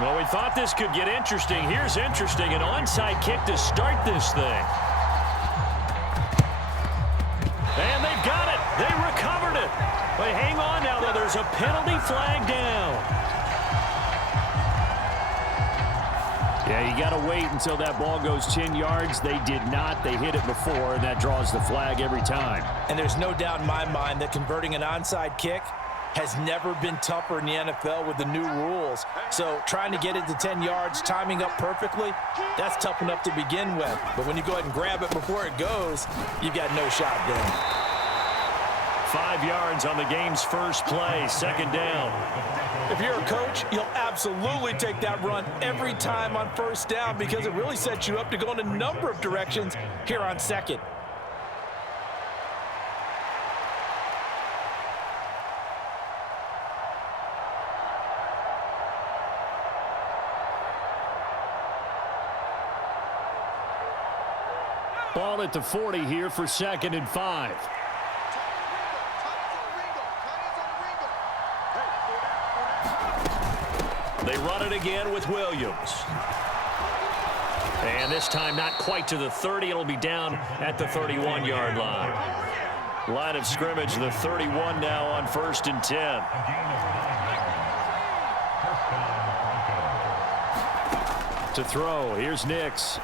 Well, we thought this could get interesting. Here's interesting. An onside kick to start this thing. And they've got it. They recovered it. But hang on now, though. There's a penalty flag down. Yeah, you got to wait until that ball goes 10 yards. They did not. They hit it before, and that draws the flag every time. And there's no doubt in my mind that converting an onside kick has never been tougher in the NFL with the new rules. So trying to get it to 10 yards, timing up perfectly, that's tough enough to begin with. But when you go ahead and grab it before it goes, you've got no shot then. 5 yards on the game's first play, second down. If you're a coach, you'll absolutely take that run every time on first down because it really sets you up to go in a number of directions here on second. Ball at the 40 here for 2nd and 5. They run it again with Williams. And this time not quite to the 30. It'll be down at the 31-yard line. Line of scrimmage, the 31 now on 1st and 10. To throw, here's Nix.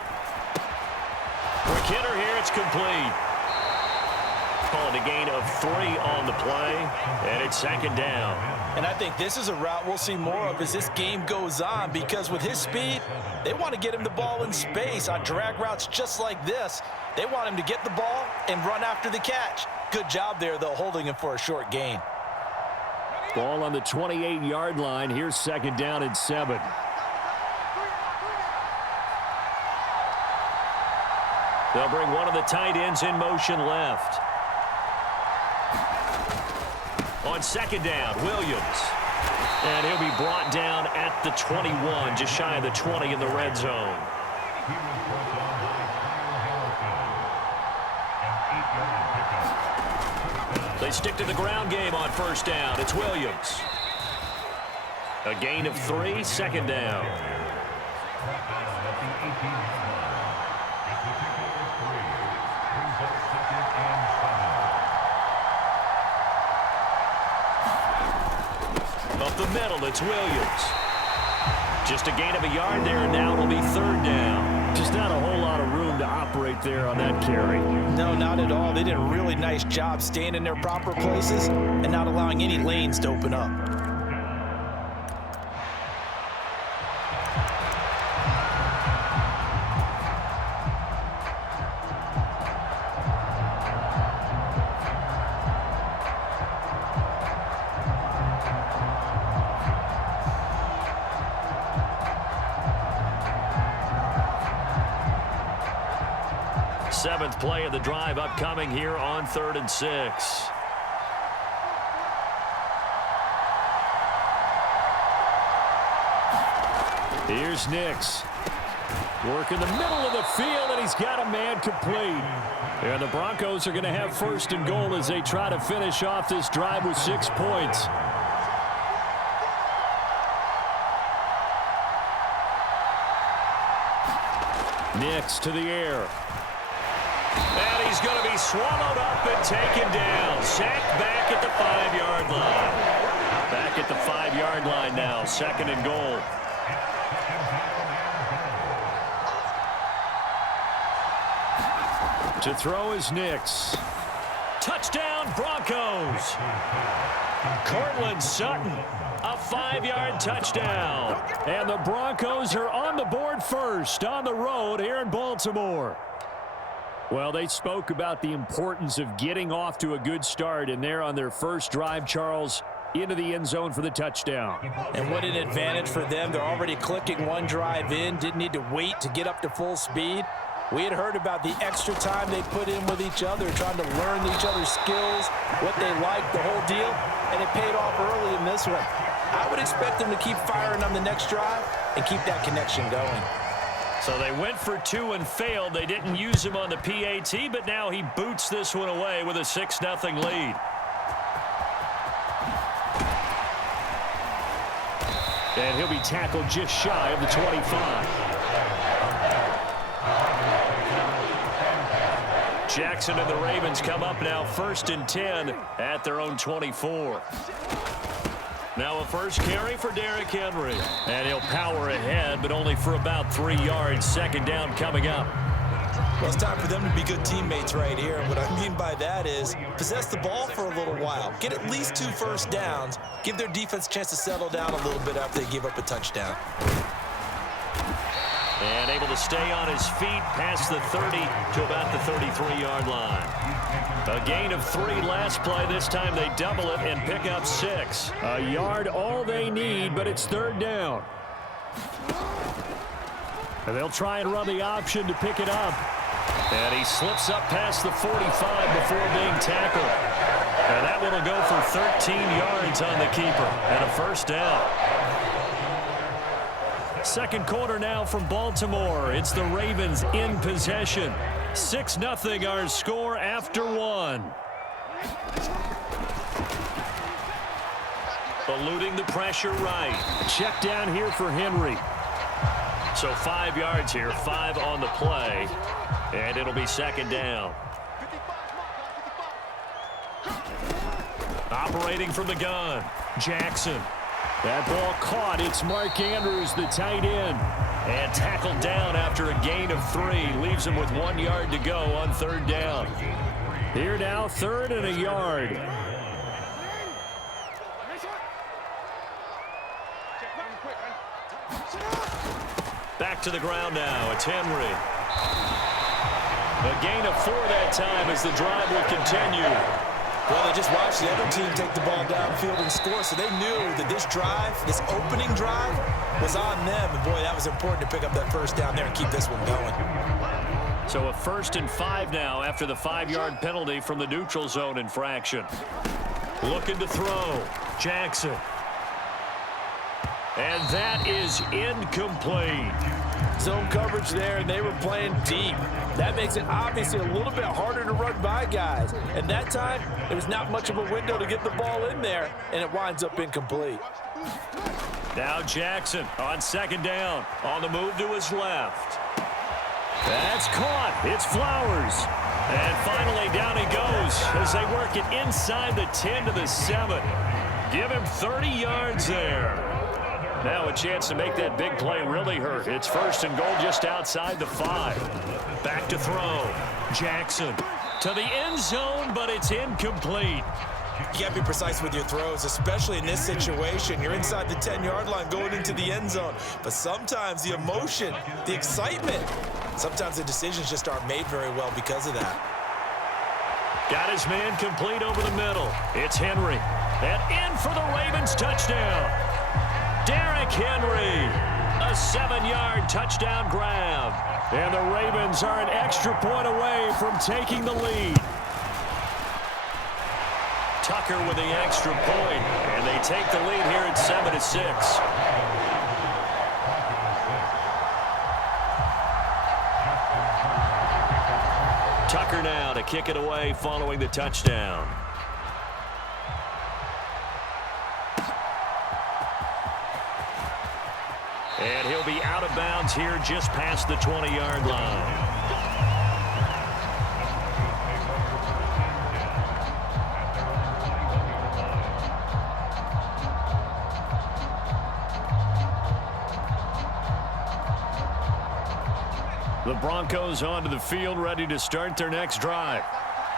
Quick hitter here, it's complete. Called a gain of 3 on the play, and it's 2nd down. And I think this is a route we'll see more of as this game goes on because with his speed, they want to get him the ball in space on drag routes just like this. They want him to get the ball and run after the catch. Good job there, though, holding him for a short gain. Ball on the 28-yard line. Here's 2nd down and 7. They'll bring one of the tight ends in motion left. On 2nd down, Williams. And he'll be brought down at the 21, just shy of the 20 in the red zone. They stick to the ground game on 1st down. It's Williams. A gain of 3, 2nd down. Up the middle, it's Williams. Just a gain of a yard there, and now it'll be 3rd down. Just not a whole lot of room to operate there on that carry. No, not at all. They did a really nice job staying in their proper places and not allowing any lanes to open up. Seventh play of the drive upcoming here on 3rd and 6. Here's Nix. Work in the middle of the field, and he's got a man complete. And the Broncos are going to have 1st and goal as they try to finish off this drive with 6 points. Nix to the air. And he's going to be swallowed up and taken down. Sacked back at the 5-yard line. Back at the 5-yard line now. 2nd and goal. To throw is Nix. Touchdown Broncos. Cortland Sutton. A 5-yard touchdown. And the Broncos are on the board first on the road here in Baltimore. Well, they spoke about the importance of getting off to a good start, and they're on their first drive, Charles, into the end zone for the touchdown. And what an advantage for them. They're already clicking one drive in, didn't need to wait to get up to full speed. We had heard about the extra time they put in with each other, trying to learn each other's skills, what they like, the whole deal, and it paid off early in this one. I would expect them to keep firing on the next drive and keep that connection going. So they went for 2 and failed. They didn't use him on the PAT, but now he boots this one away with a 6-0 lead. And he'll be tackled just shy of the 25. Jackson and the Ravens come up now 1st and 10 at their own 24. Now a first carry for Derrick Henry. And he'll power ahead, but only for about 3 yards. 2nd down coming up. Well, it's time for them to be good teammates right here. What I mean by that is possess the ball for a little while. Get at least 2 first downs. Give their defense a chance to settle down a little bit after they give up a touchdown. And able to stay on his feet past the 30 to about the 33-yard line. A gain of 3 last play. This time they double it and pick up 6. A yard all they need, but it's 3rd down. And they'll try and run the option to pick it up. And he slips up past the 45 before being tackled. And that one will go for 13 yards on the keeper and a 1st down. 2nd quarter now from Baltimore. It's the Ravens in possession. 6-0 our score after 1. Eluding the pressure right. Check down here for Henry. So 5 yards here, 5 on the play. And it'll be 2nd down. Operating from the gun, Jackson. That ball caught. It's Mark Andrews, the tight end. And tackled down after a gain of 3. Leaves him with 1 yard to go on 3rd down. Here now, 3rd and a yard. Back to the ground now. It's Henry. A gain of 4 that time as the drive will continue. Well, they just watched the other team take the ball downfield and score, so they knew that this drive, this opening drive, was on them. And, boy, that was important to pick up that 1st down there and keep this one going. So a 1st and 5 now after the 5-yard penalty from the neutral zone infraction. Looking to throw. Jackson. And that is incomplete. Zone coverage there, and they were playing deep. That makes it obviously a little bit harder to run by guys. And that time, there was not much of a window to get the ball in there, and it winds up incomplete. Now Jackson on 2nd down. On the move to his left. That's caught. It's Flowers. And finally down he goes as they work it inside the 10 to the 7. Give him 30 yards there. Now a chance to make that big play really hurt. It's 1st and goal just outside the 5. Back to throw. Jackson to the end zone, but it's incomplete. You got to be precise with your throws, especially in this situation. You're inside the 10-yard line going into the end zone. But sometimes the emotion, the excitement, sometimes the decisions just aren't made very well because of that. Got his man complete over the middle. It's Henry. And in for the Ravens touchdown. Derrick Henry, a 7-yard touchdown grab. And the Ravens are an extra point away from taking the lead. Tucker with the extra point, and they take the lead here at 7-6. Tucker now to kick it away following the touchdown. And he'll be out of bounds here just past the 20-yard line. The Broncos onto the field, ready to start their next drive.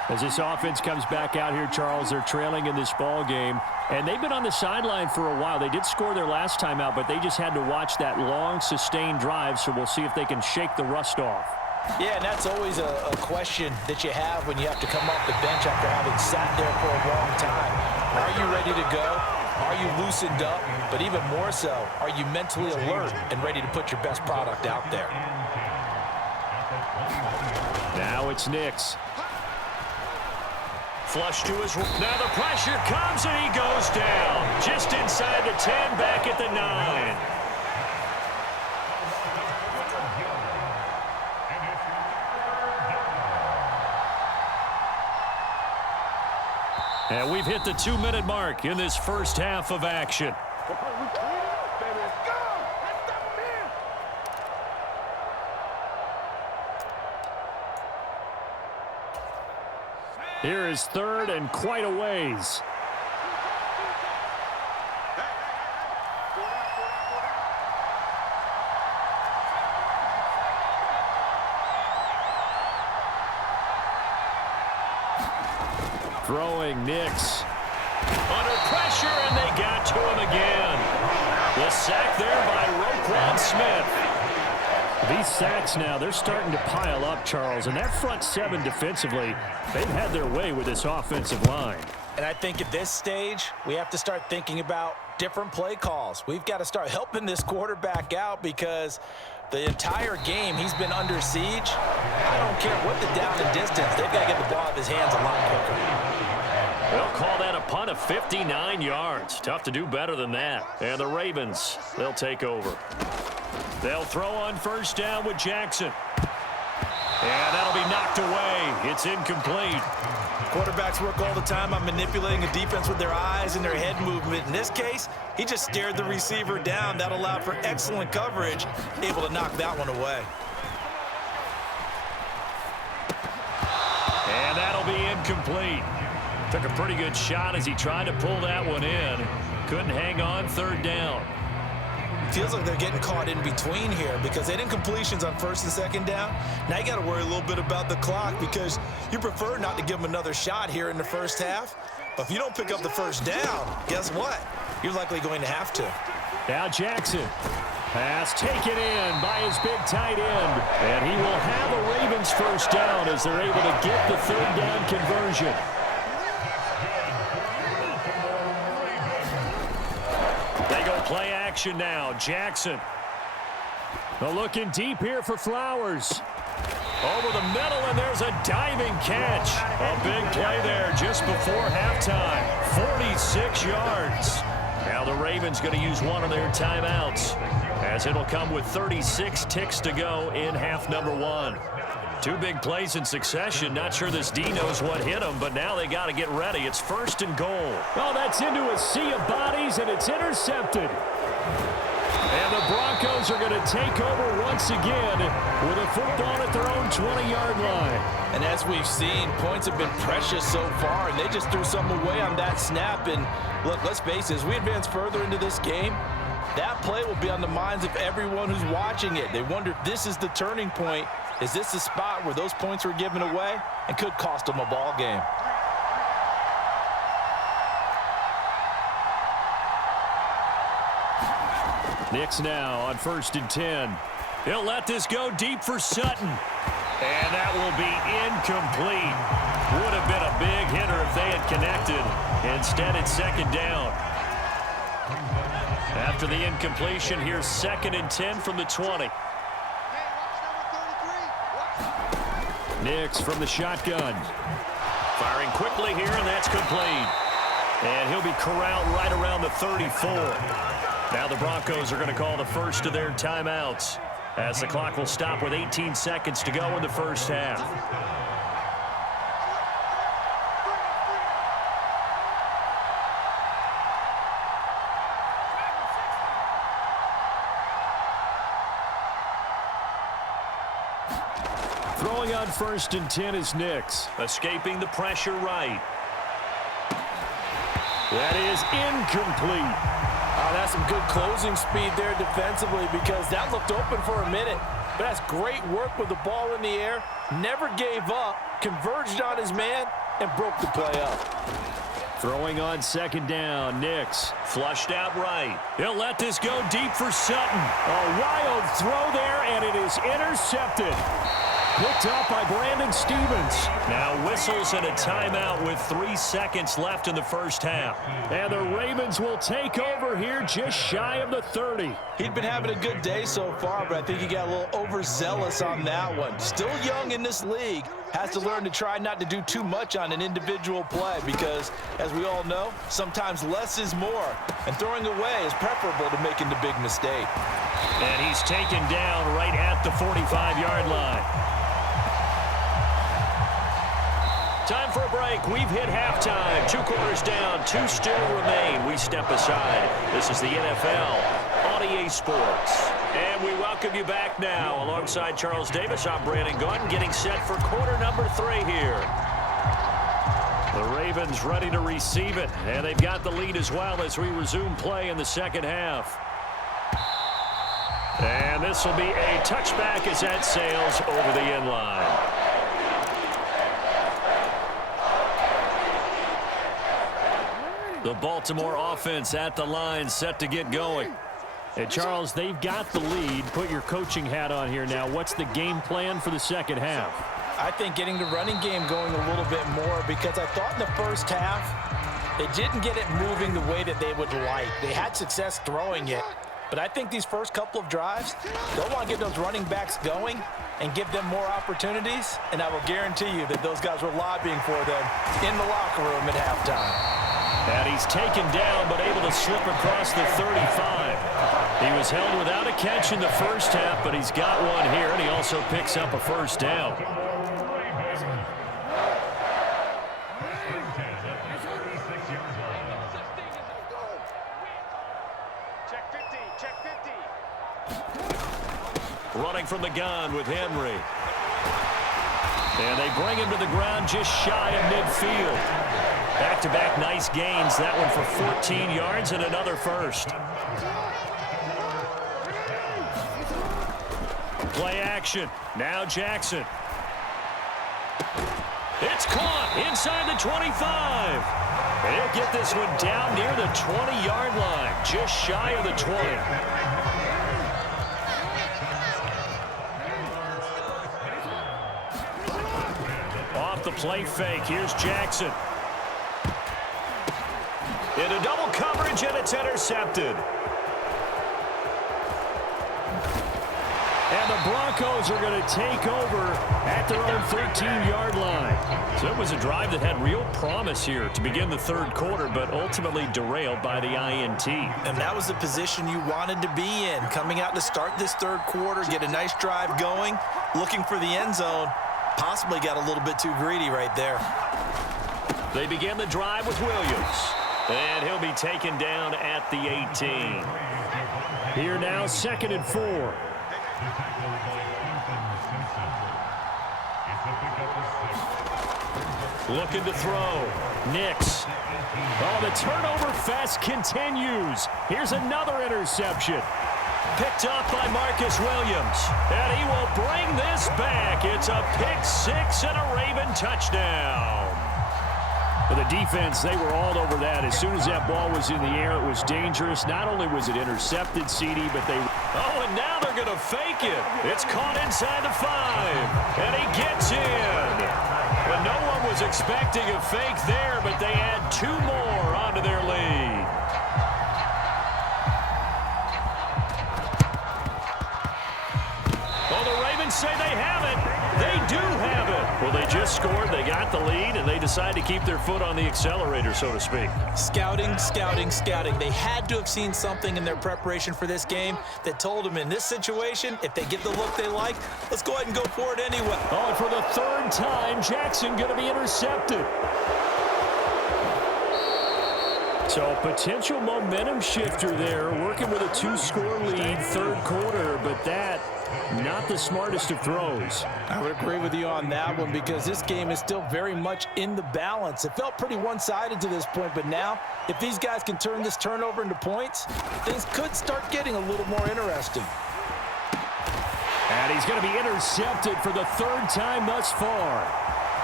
As this offense comes back out here, Charles, they're trailing in this ball game. And they've been on the sideline for a while. They did score their last time out, but they just had to watch that long, sustained drive, so we'll see if they can shake the rust off. Yeah, and that's always a question that you have when you have to come off the bench after having sat there for a long time. Are you ready to go? Are you loosened up? But even more so, are you mentally alert and ready to put your best product out there? Now it's Nix. Flush to his... Now the pressure comes and he goes down. Just inside the 10, back at the 9. And we've hit the 2-minute mark in this first half of action. Here is third and quite a ways. Throwing Nix. Under pressure, and they got to him again. The sack there by Roquan Smith. These sacks now, they're starting to pile up, Charles. And that front seven defensively, they've had their way with this offensive line. And I think at this stage, we have to start thinking about different play calls. We've got to start helping this quarterback out because the entire game he's been under siege. I don't care what the down and distance. They've got to get the ball out of his hands a lot quicker. They'll call that a punt of 59 yards. Tough to do better than that. And the Ravens, they'll take over. They'll throw on first down with Jackson. And that'll be knocked away. It's incomplete. Quarterbacks work all the time on manipulating a defense with their eyes and their head movement. In this case, he just stared the receiver down. That allowed for excellent coverage, able to knock that one away. And that'll be incomplete. Took a pretty good shot as he tried to pull that one in. Couldn't hang on third down. Feels like they're getting caught in between here because they didn't completions on first and second down. Now you got to worry a little bit about the clock because you prefer not to give them another shot here in the first half. But if you don't pick up the first down, guess what? You're likely going to have to. Now Jackson. Pass taken in by his big tight end. And he will have a Ravens first down as they're able to get the third down conversion. They go play action now. Jackson. They're looking deep here for Flowers. Over the middle, and there's a diving catch. A big play there just before halftime. 46 yards. Now the Ravens going to use one of their timeouts as it'll come with 36 ticks to go in half number one. Two big plays in succession. Not sure this D knows what hit him, but now they got to get ready. It's first and goal. Oh, that's into a sea of bodies, and it's intercepted. And the Broncos are going to take over once again with a football at their own 20-yard line. And as we've seen, points have been precious so far, and they just threw some away on that snap. And look, let's face it, as we advance further into this game, that play will be on the minds of everyone who's watching it. They wonder if this is the turning point. Is this the spot where those points were given away and could cost them a ball game? Nix now on first and 10. He'll let this go deep for Sutton. And that will be incomplete. Would have been a big hitter if they had connected. Instead, it's second down. After the incompletion, here's second and 10 from the 20. Nix from the shotgun. Firing quickly here, and that's complete. And he'll be corralled right around the 34. Now the Broncos are going to call the first of their timeouts as the clock will stop with 18 seconds to go in the first half. Throwing on first and 10 is Nix. Escaping the pressure right. That is incomplete. Oh, that's some good closing speed there defensively because that looked open for a minute. But that's great work with the ball in the air. Never gave up, converged on his man, and broke the play up. Throwing on second down, Nix. Flushed out right. He'll let this go deep for Sutton. A wild throw there, and it is intercepted. Picked up by Brandon Stevens. Now whistles and a timeout with 3 seconds left in the first half. And the Ravens will take over here just shy of the 30. He'd been having a good day so far, but I think he got a little overzealous on that one. Still young in this league. Has to learn to try not to do too much on an individual play because, as we all know, sometimes less is more. And throwing away is preferable to making the big mistake. And he's taken down right at the 45-yard line. Time for a break. We've hit halftime. 2 quarters down. 2 still remain. We step aside. This is the NFL on EA Sports. And we welcome you back now. Alongside Charles Davis, I'm Brandon Gaudin, getting set for quarter number 3 here. The Ravens ready to receive it, and they've got the lead as well as we resume play in the second half. And this will be a touchback as that sails over the end line. The Baltimore offense at the line, set to get going. And Charles, they've got the lead. Put your coaching hat on here now. What's the game plan for the second half? I think getting the running game going a little bit more, because I thought in the first half they didn't get it moving the way that they would like. They had success throwing it, but I think these first couple of drives, they'll want to get those running backs going and give them more opportunities, and I will guarantee you that those guys were lobbying for them in the locker room at halftime. And he's taken down but able to slip across the 35. He was held without a catch in the first half, but he's got one here, and he also picks up a first down. Running from the gun with Henry. And they bring him to the ground just shy of midfield. Back-to-back nice gains. That one for 14 yards and another first. Play action. Now Jackson. It's caught inside the 25. And he'll get this one down near the 20-yard line, just shy of the 20. The play fake. Here's Jackson. Into double coverage, and it's intercepted. And the Broncos are going to take over at their own 13-yard line. So it was a drive that had real promise here to begin the third quarter, but ultimately derailed by the INT. And that was the position you wanted to be in, coming out to start this third quarter, get a nice drive going, looking for the end zone. Possibly got a little bit too greedy right there. They begin the drive with Williams. And he'll be taken down at the 18. Here now, 2nd and 4. Looking to throw. Nix. Oh, the turnover fest continues. Here's another interception. Picked up by Marcus Williams. And he will bring this back. It's a pick six and a Raven touchdown. For the defense, they were all over that. As soon as that ball was in the air, it was dangerous. Not only was it intercepted, CD, but they... Oh, and now they're going to fake it. It's caught inside the 5. And he gets in. But no one was expecting a fake there, but they add 2 more onto their lead. Say they have it. They do have it. Well, they just scored. They got the lead, and they decide to keep their foot on the accelerator, so to speak. Scouting, scouting, scouting. They had to have seen something in their preparation for this game that told them in this situation, if they get the look they like, let's go ahead and go for it anyway. Oh, and for the 3rd time, Jackson going to be intercepted. So potential momentum shifter there, working with a 2-score lead, 3rd quarter, but that not the smartest of throws. I would agree with you on that one, because this game is still very much in the balance. It felt pretty one-sided to this point, but now if these guys can turn this turnover into points, things could start getting a little more interesting. And he's going to be intercepted for the 3rd time thus far.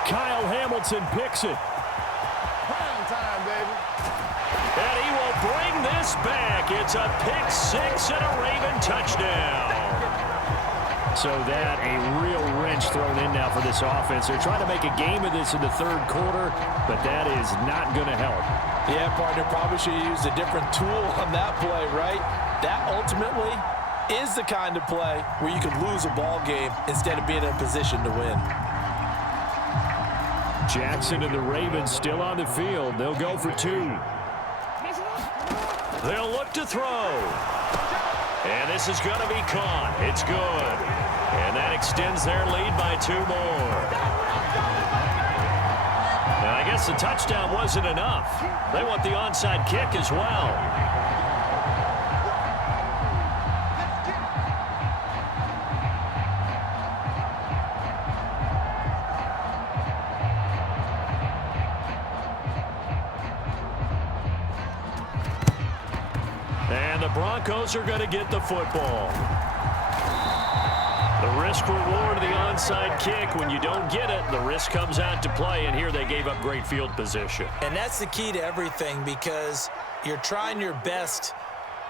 Kyle Hamilton picks it. Prime time, baby. And he will bring this back. It's a pick six and a Raven touchdown. So that a real wrench thrown in now for this offense. They're trying to make a game of this in the 3rd quarter, but that is not going to help. Yeah, partner, probably should have used a different tool on that play, right? That ultimately is the kind of play where you could lose a ball game instead of being in a position to win. Jackson and the Ravens still on the field. They'll go for 2. They'll look to throw. And this is going to be caught. It's good. And that extends their lead by 2 more. And I guess the touchdown wasn't enough. They want the onside kick as well. Broncos are going to get the football. The risk reward of the onside kick. When you don't get it, the risk comes out to play, and here they gave up great field position. And that's the key to everything, because you're trying your best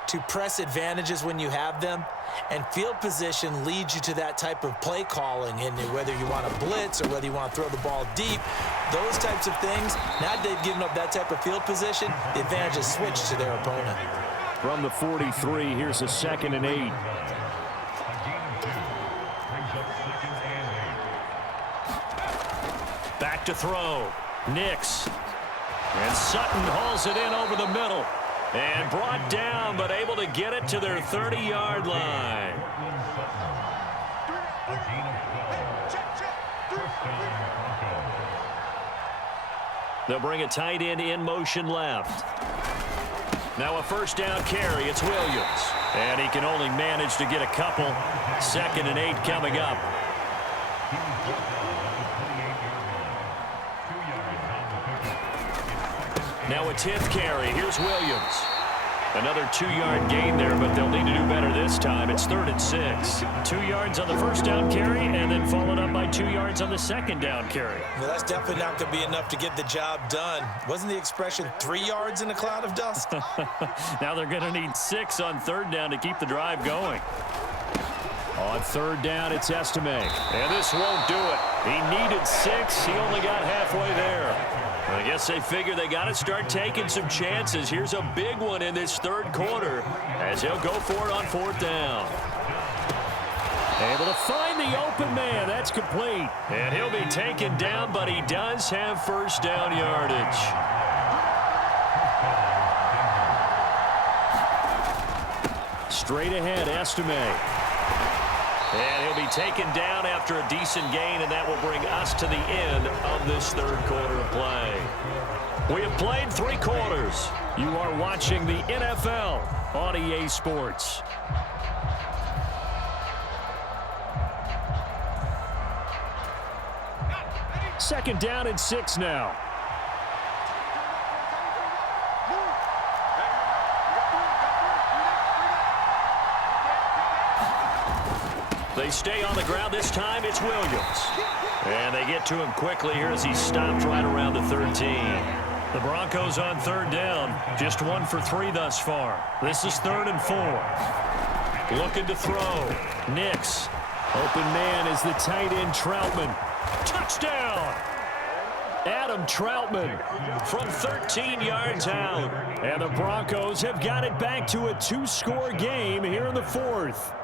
to press advantages when you have them, and field position leads you to that type of play calling. And whether you want to blitz or whether you want to throw the ball deep, those types of things, now that they've given up that type of field position, the advantage is switched to their opponent. From the 43, here's a 2nd and 8. Back to throw. Nix. And Sutton hauls it in over the middle. And brought down, but able to get it to their 30-yard line. They'll bring a tight end in motion left. Now a first down carry. It's Williams. And he can only manage to get a couple. 2nd and 8 coming up. Now a 10th carry. Here's Williams. Another 2-yard gain there, but they'll need to do better this time. It's 3rd and 6. 2 yards on the first down carry, and then followed up by 2 yards on the second down carry. Well, that's definitely not going to be enough to get the job done. Wasn't the expression 3 yards in a cloud of dust? Now they're going to need 6 on 3rd down to keep the drive going. On 3rd down, it's Estime. And this won't do it. He needed 6. He only got halfway there. I guess they figure they got to start taking some chances. Here's a big one in this 3rd quarter as he'll go for it on 4th down. Able to find the open man. That's complete. And he'll be taken down, but he does have first down yardage. Straight ahead, Estime. And he'll be taken down after a decent gain, and that will bring us to the end of this 3rd quarter of play. We have played 3 quarters. You are watching the NFL on EA Sports. Second down and 6 now. They stay on the ground. This time it's Williams. And they get to him quickly here as he stopped right around the 13. The Broncos on 3rd down. Just 1 for 3 thus far. This is 3rd and 4. Looking to throw. Nix. Open man is the tight end Troutman. Touchdown! Adam Troutman from 13 yards out. And the Broncos have got it back to a 2-score game here in the 4th.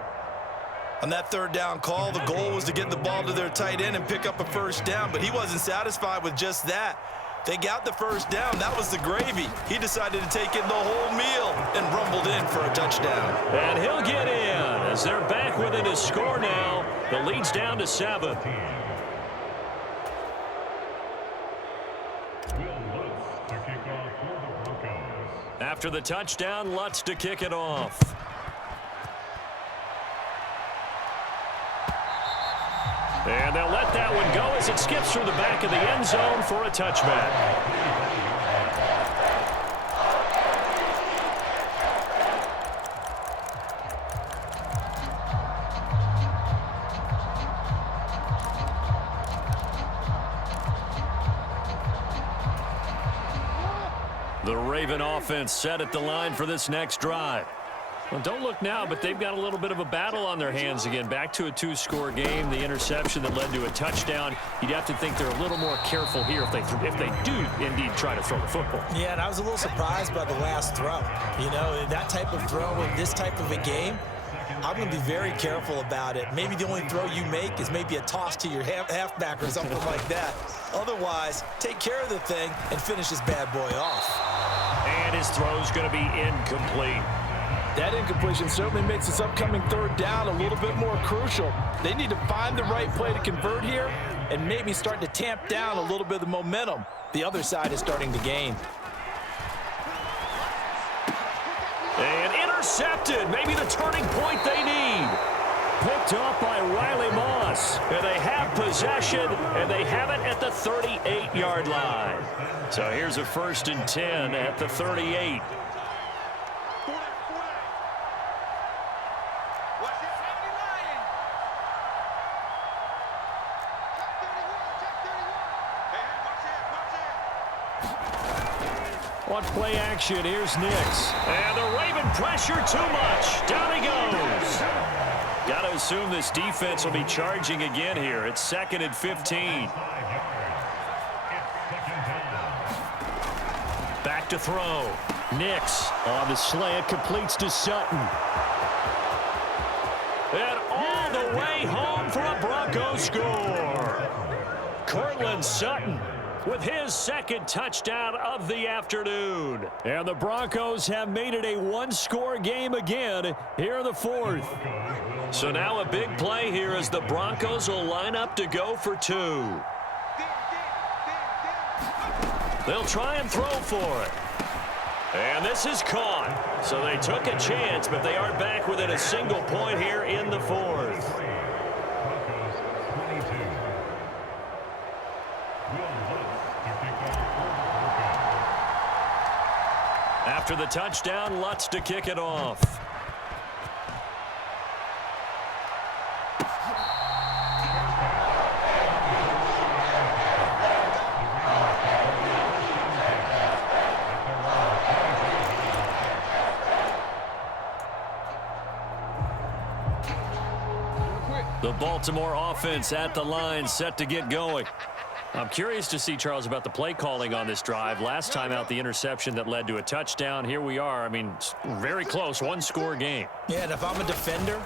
On that 3rd down call, the goal was to get the ball to their tight end and pick up a first down, but he wasn't satisfied with just that. They got the first down. That was the gravy. He decided to take in the whole meal and rumbled in for a touchdown. And he'll get in as they're back within a score now. The lead's down to 7. After the touchdown, Lutz to kick it off. And they'll let that one go as it skips through the back of the end zone for a touchback. The Raven offense set at the line for this next drive. Well, don't look now, but they've got a little bit of a battle on their hands again. Back to a 2-score game. The interception that led to a touchdown. You'd have to think they're a little more careful here if they do indeed try to throw the football. Yeah, and I was a little surprised by the last throw. You know, that type of throw in this type of a game, I'm going to be very careful about it. Maybe the only throw you make is maybe a toss to your halfback or something like that. Otherwise, take care of the thing and finish this bad boy off. And his throw's going to be incomplete. That incompletion certainly makes this upcoming 3rd down a little bit more crucial. They need to find the right play to convert here and maybe start to tamp down a little bit of the momentum the other side is starting to gain. And intercepted. Maybe the turning point they need. Picked up by Riley Moss. And they have possession, and they have it at the 38-yard line. So here's a 1st and 10 at the 38. On play action, here's Nix. And the Raven pressure too much. Down he goes. Got to assume this defense will be charging again here. It's 2nd and 15. Back to throw. Nix on the slant, completes to Sutton. And all the way home for a Broncos score. Cortland Sutton with his 2nd touchdown of the afternoon. And the Broncos have made it a one-score game again here in the 4th. So now a big play here as the Broncos will line up to go for 2. They'll try and throw for it. And this is caught. So they took a chance, but they are back within a single point here in the 4th. After the touchdown, Lutz to kick it off. The Baltimore offense at the line, set to get going. I'm curious to see, Charles, about the play calling on this drive. Last time out, the interception that led to a touchdown. Here we are. I mean, very close, one-score game. Yeah, and if I'm a defender,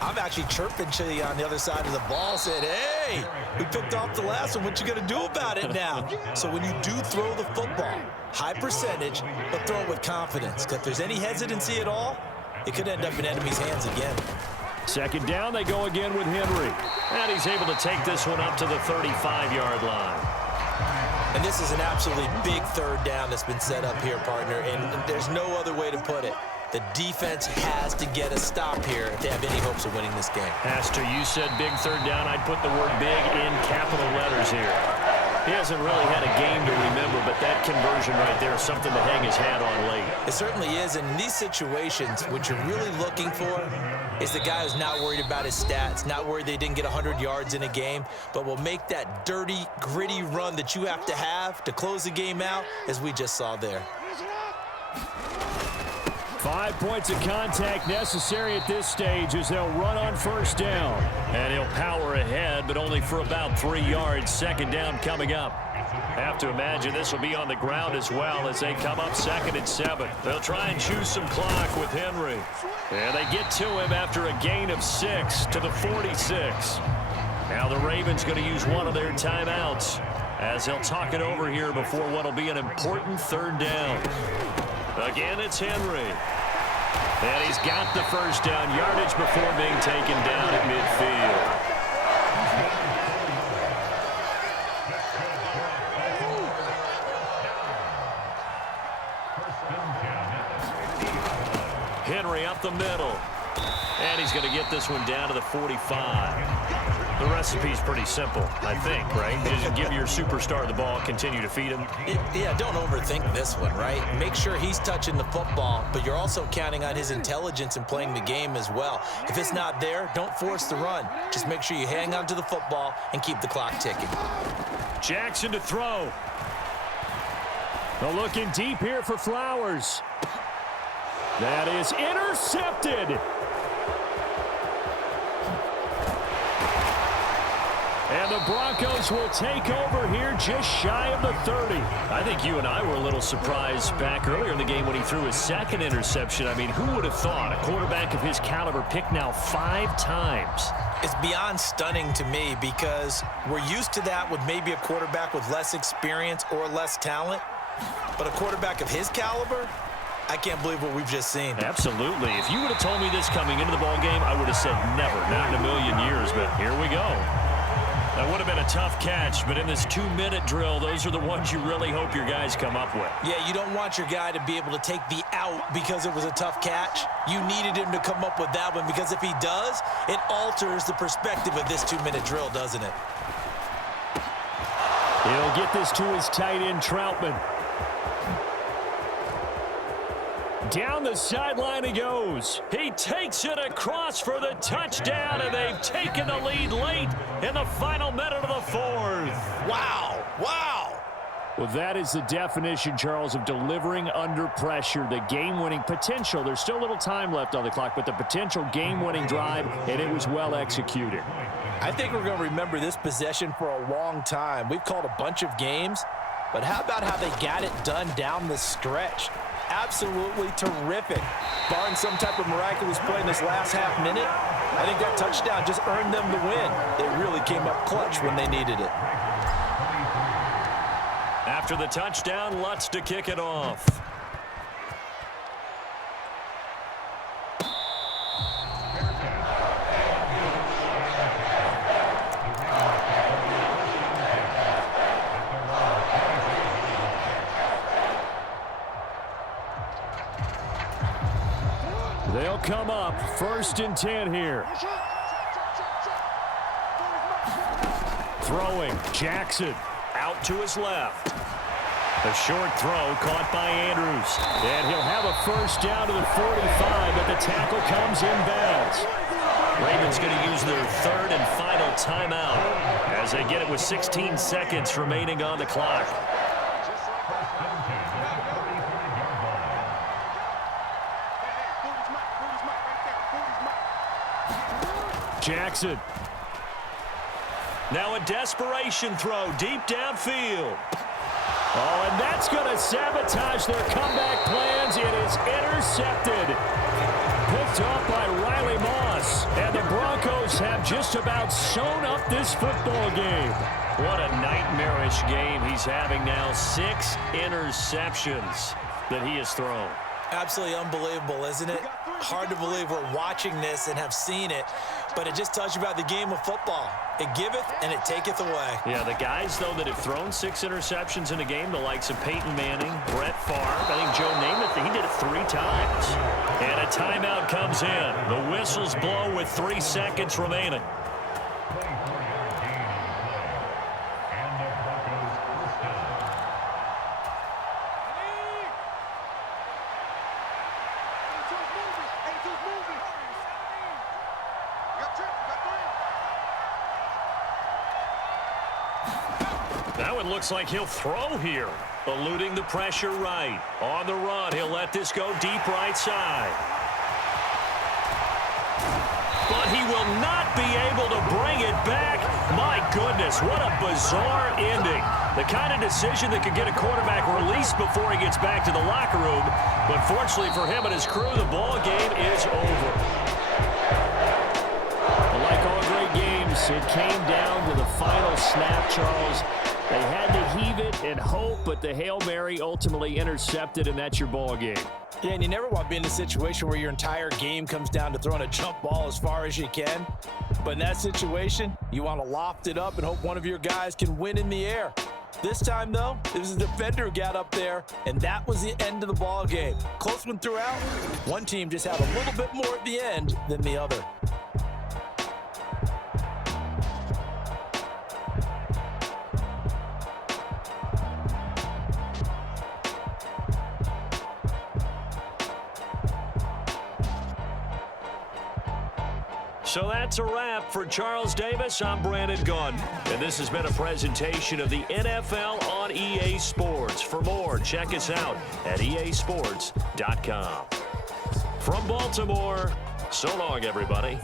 I'm actually chirping to you on the other side of the ball, saying, hey, we picked off the last one. What you going to do about it now? So when you do throw the football, high percentage, but throw it with confidence. Because if there's any hesitancy at all, it could end up in enemy's hands again. 2nd down, they go again with Henry. And he's able to take this one up to the 35-yard line. And this is an absolutely big 3rd down that's been set up here, partner, and there's no other way to put it. The defense has to get a stop here if they have any hopes of winning this game. Pastor, you said big 3rd down. I'd put the word big in capital letters here. He hasn't really had a game to remember, but that conversion right there is something to hang his hat on late. It certainly is, and in these situations, what you're really looking for is the guy who's not worried about his stats, not worried they didn't get 100 yards in a game, but will make that dirty, gritty run that you have to close the game out, as we just saw there. 5 points of contact necessary at this stage as they'll run on 1st down. And he'll power ahead, but only for about 3 yards. 2nd down coming up. Have to imagine this will be on the ground as well as they come up 2nd and 7. They'll try and choose some clock with Henry. And they get to him after a gain of 6 to the 46. Now the Ravens going to use one of their timeouts as they'll talk it over here before what will be an important 3rd down. Again, it's Henry. And he's got the 1st down yardage before being taken down at midfield. Henry up the middle. And he's going to get this one down to the 45. The recipe's pretty simple, I think, right? Just give your superstar the ball, continue to feed him. Yeah, don't overthink this one, right? Make sure he's touching the football, but you're also counting on his intelligence in playing the game as well. If it's not there, don't force the run. Just make sure you hang on to the football and keep the clock ticking. Jackson to throw. They're looking deep here for Flowers. That is intercepted. And the Broncos will take over here just shy of the 30. I think you and I were a little surprised back earlier in the game when he threw his 2nd interception. I mean, who would have thought a quarterback of his caliber picked now 5 times? It's beyond stunning to me because we're used to that with maybe a quarterback with less experience or less talent. But a quarterback of his caliber, I can't believe what we've just seen. Absolutely. If you would have told me this coming into the ballgame, I would have said never, not in a million years. But here we go. That would have been a tough catch, but in this 2-minute drill, those are the ones you really hope your guys come up with. Yeah, you don't want your guy to be able to take the out because it was a tough catch. You needed him to come up with that one because if he does, it alters the perspective of this 2-minute drill, doesn't it? He'll get this to his tight end, Troutman. Down the sideline he goes. He takes it across for the touchdown, and they've taken the lead late in the final minute of the fourth. Wow. Wow. Well, that is the definition, Charles, of delivering under pressure. The game-winning potential. There's still a little time left on the clock, but the potential game-winning drive, and it was well executed. I think we're going to remember this possession for a long time. We've called a bunch of games, but how about how they got it done down the stretch? Absolutely terrific. Barring some type of miraculous play in this last half minute, I think that touchdown just earned them the win. They really came up clutch when they needed it. After the touchdown, Lutz to kick it off. They'll come up 1st and 10 here. Throwing, Jackson. Out to his left. A short throw caught by Andrews. And he'll have a first down to the 45, but the tackle comes inbounds. Ravens going to use their 3rd and final timeout as they get it with 16 seconds remaining on the clock. Jackson. Now a desperation throw deep downfield. Oh, and that's going to sabotage their comeback plans. It is intercepted. Picked off by Riley Moss. And the Broncos have just about sewn up this football game. What a nightmarish game he's having now. 6 interceptions that he has thrown. Absolutely unbelievable, isn't it? Hard to believe we're watching this and have seen it, but it just tells you about the game of football. It giveth and it taketh away. Yeah, the guys, though, that have thrown 6 interceptions in a game, the likes of Peyton Manning, Brett Favre, I think Joe Namath, he did it 3 times. And a timeout comes in. The whistles blow with 3 seconds remaining. Now it looks like he'll throw here. Eluding the pressure right. On the run, he'll let this go deep right side. But he will not be able to bring it back. My goodness, what a bizarre ending. The kind of decision that could get a quarterback released before he gets back to the locker room. But fortunately for him and his crew, the ball game is over. Like all great games, it came down to the final snap, Charles. They had to heave it and hope, but the Hail Mary ultimately intercepted, and that's your ball game. Yeah, and you never want to be in a situation where your entire game comes down to throwing a jump ball as far as you can. But in that situation, you want to loft it up and hope one of your guys can win in the air. This time, though, it was the defender who got up there, and that was the end of the ball game. Close one throughout. One team just had a little bit more at the end than the other. So that's a wrap for Charles Davis. I'm Brandon Gunn. And this has been a presentation of the NFL on EA Sports. For more, check us out at easports.com. From Baltimore, so long, everybody.